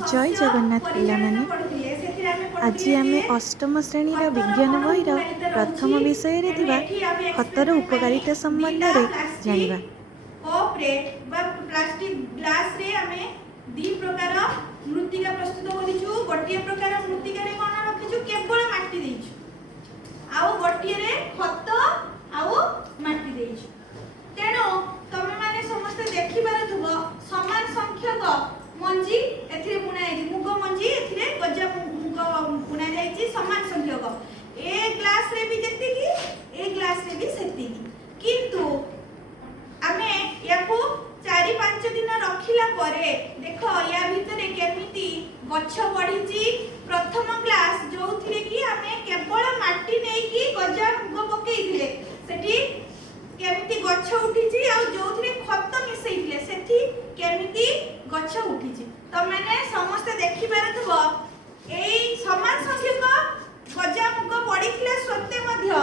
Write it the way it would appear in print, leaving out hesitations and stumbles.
जय जगन्नाथ पिलामाने आज आम अष्टम श्रेणीर विज्ञान बहिर प्रथम विषय रे थिबा खतर उपकारिता संबंध रे जानिबा। प्लास्टिक ग्लास रे आमे दी प्रकार मृत्तिका प्रस्तुत करिछु। गोटिए प्रकार मृत्तिका रे कोन रखिछु केवल माटी देइछु आउ गोटिए रे खत आउ माटी देइछु। तेनो तमे माने समस्त देखि पारुथबो समान संख्यक मंजी एथिरे बुना है मुग मंजी एथिरे गजा मुग बुना जाईची समान संख्यक ए ग्लास रे भी जेति की ए ग्लास रे भी सेति की। किंतु आमे याकू 4-5 दिन रखिला परे देखो या भितरे केमिति गच्छ बढ़ीची। प्रथम ग्लास जोथिरे की आमे केवल माटी नै की गजा मुग पकेइथिले सेठी केमिति गच्छ उठीची आ जोथिरे खत मिसैथिले सेठी केमिति गच्छ उठीची। तो मैंने समस्त देखि पारथबो एई समान संख्यक गजा मुग पड़ीथिले सत्ते मध्य